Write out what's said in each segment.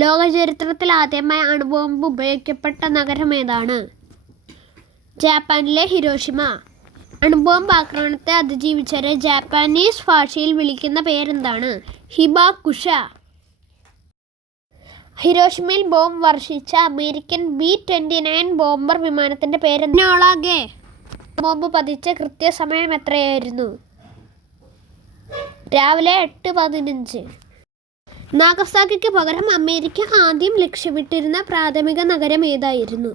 ലോക ചരിത്രത്തിൽ ആദ്യമായി അണുബോംബ് ഉപയോഗിക്കപ്പെട്ട നഗരം ഏതാണ്? ജപ്പാനിലെ ഹിരോഷിമ. അണുബോംബ് ആക്രമണത്തെ അതിജീവിച്ചവരെ ജാപ്പാനീസ് ഭാഷയിൽ വിളിക്കുന്ന പേരെന്താണ്? ഹിബാകുഷ. ഹിരോഷിമയിൽ ബോംബ് വർഷിച്ച അമേരിക്കൻ B-29 ബോംബർ വിമാനത്തിന്റെ പേരെന്താണ്? എനോള ഗേ. ബോംബ് പതിച്ച കൃത്യസമയം എത്രയായിരുന്നു? രാവിലെ 8:15. നാഗസാക്കിക്ക് പകരം അമേരിക്ക ആദ്യം ലക്ഷ്യമിട്ടിരുന്ന പ്രാഥമിക നഗരം ഏതായിരുന്നു?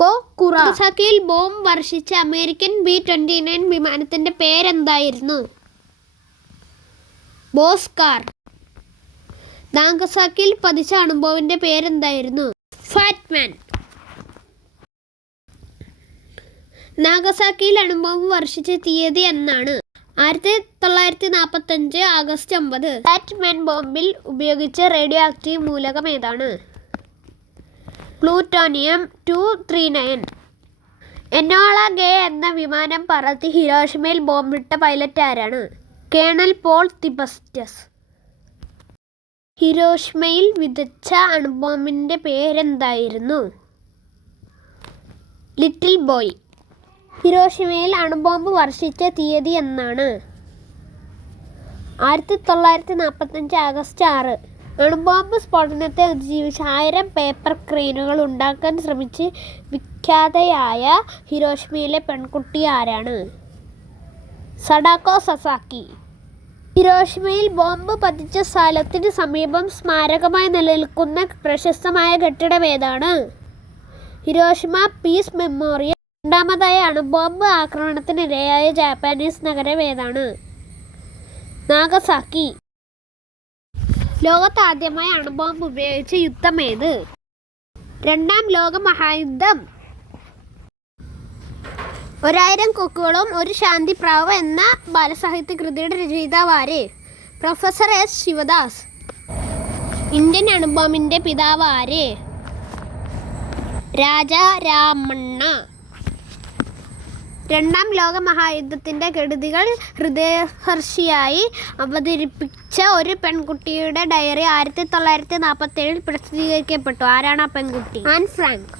കൊക്കുറ. നാഗസാക്കിയിൽ ബോംബ് വർഷിച്ച അമേരിക്കൻ B-29 വിമാനത്തിന്റെ പേരെന്തായിരുന്നു? ബോസ്കാർ. നാഗസാക്കിയിൽ പതിച്ച അണുബോംബിന്റെ പേരെന്തായിരുന്നു? ഫാറ്റ്മാൻ. നാഗസാക്കിയിൽ അണുബോംബ് വർഷിച്ച തീയതി എന്നാണ്? 1945 ആഗസ്റ്റ് 9. ഫാറ്റ്മാൻ ബോംബിൽ ഉപയോഗിച്ച റേഡിയോ ആക്റ്റീവ് മൂലകം ഏതാണ്? പ്ലൂട്ടോണിയം 239. എനോള ഗേ എന്ന വിമാനം പറത്തി ഹിരോഷിമയിൽ ബോംബിട്ട പൈലറ്റ് ആരാണ്? Colonel Paul Tibbets. ഹിരോഷിമയിൽ വിതച്ച അണുബോംബിന്റെ പേരെന്തായിരുന്നു? Little boy. ഹിരോഷിമയിൽ അണുബോംബ് വർഷിച്ച തീയതി എന്നാണ്? 1945 ആഗസ്റ്റ് 6. അണുബോംബ് സ്ഫോടനത്തെ അതിജീവിച്ച് 1000 പേപ്പർ ക്രെയിനുകൾ ഉണ്ടാക്കാൻ ശ്രമിച്ച് വിഖ്യാതയായ ഹിരോഷിമയിലെ പെൺകുട്ടി ആരാണ്? Sadako Sasaki. ഹിരോഷിമയിൽ ബോംബ് പതിച്ച സ്ഥലത്തിന് സമീപം സ്മാരകമായി നിലനിൽക്കുന്ന പ്രശസ്തമായ കെട്ടിടം ഏതാണ്? Hiroshima peace memorial. രണ്ടാമതായി അണുബോംബ് ആക്രമണത്തിനിരയായ ജാപ്പാനീസ് നഗരം ഏതാണ്? നാഗസാക്കി. ലോകത്ത് ആദ്യമായി അണുബോംബ് ഉപയോഗിച്ച യുദ്ധം ഏത്? രണ്ടാം ലോക മഹായുദ്ധം. 1000 കൊക്കുകളും ഒരു ശാന്തിപ്രാവ് എന്ന ബാലസാഹിത്യ കൃതിയുടെ രചയിതാവ് ആര്? Professor S Sivadas. ഇന്ത്യൻ അണുബോംബിന്റെ പിതാവ് ആര്? രാജാ രാമണ്ണ. രണ്ടാം ലോക മഹായുദ്ധത്തിന്റെ കെടുതികൾ ഹൃദയസ്പർശിയായി അവതരിപ്പിച്ച ഒരു പെൺകുട്ടിയുടെ ഡയറി 1947 പ്രസിദ്ധീകരിക്കപ്പെട്ടു. ആരാണ് ആ പെൺകുട്ടി? An Frank.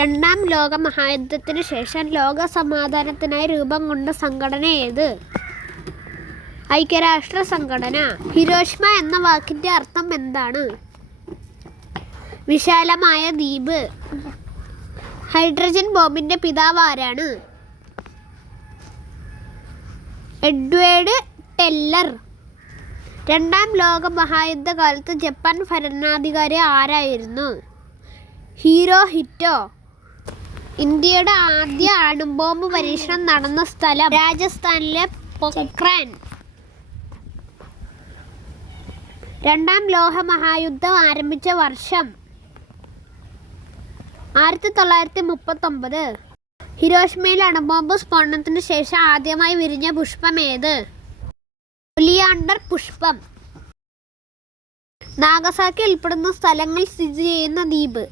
രണ്ടാം ലോക മഹായുദ്ധത്തിനു ശേഷം ലോക സമാധാനത്തിനായി രൂപം കൊണ്ട സംഘടന ഏത്? ഐക്യരാഷ്ട്ര സംഘടന. ഹിരോഷിമ എന്ന വാക്കിന്റെ അർത്ഥം എന്താണ്? വിശാലമായ ദ്വീപ്. ഹൈഡ്രജൻ ബോംബിന്റെ പിതാവ് ആരാണ്? Edward teller. രണ്ടാം ലോക മഹായുദ്ധകാലത്ത് ജപ്പാൻ ഭരണാധികാരി ആരായിരുന്നു? ഹിരോഹിറ്റോ. ഇന്ത്യയുടെ ആദ്യ അണുബോംബ് പരീക്ഷണം നടന്ന സ്ഥലം? രാജസ്ഥാനിലെ പൊക്രാൻ. രണ്ടാം ലോക മഹായുദ്ധം ആരംഭിച്ച വർഷം? 1939. ഹിരോഷിമയിൽ അണുബോംബ് സ്ഫോടനത്തിന് ശേഷം ആദ്യമായി വിരിഞ്ഞ പുഷ്പം ഏത്? ഒലിയാണ്ടർ പുഷ്പം. നാഗസാക്കി ഉൾപ്പെടുന്ന സ്ഥലങ്ങൾ സ്ഥിതി ചെയ്യുന്ന ദ്വീപ്?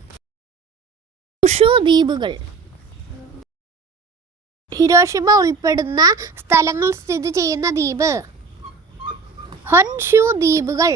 കുഷു ദ്വീപുകൾ. ഹിരോഷിമ ഉൾപ്പെടുന്ന സ്ഥലങ്ങൾ സ്ഥിതി ചെയ്യുന്ന ദ്വീപ്? ഹൊൻഷു ദ്വീപുകൾ.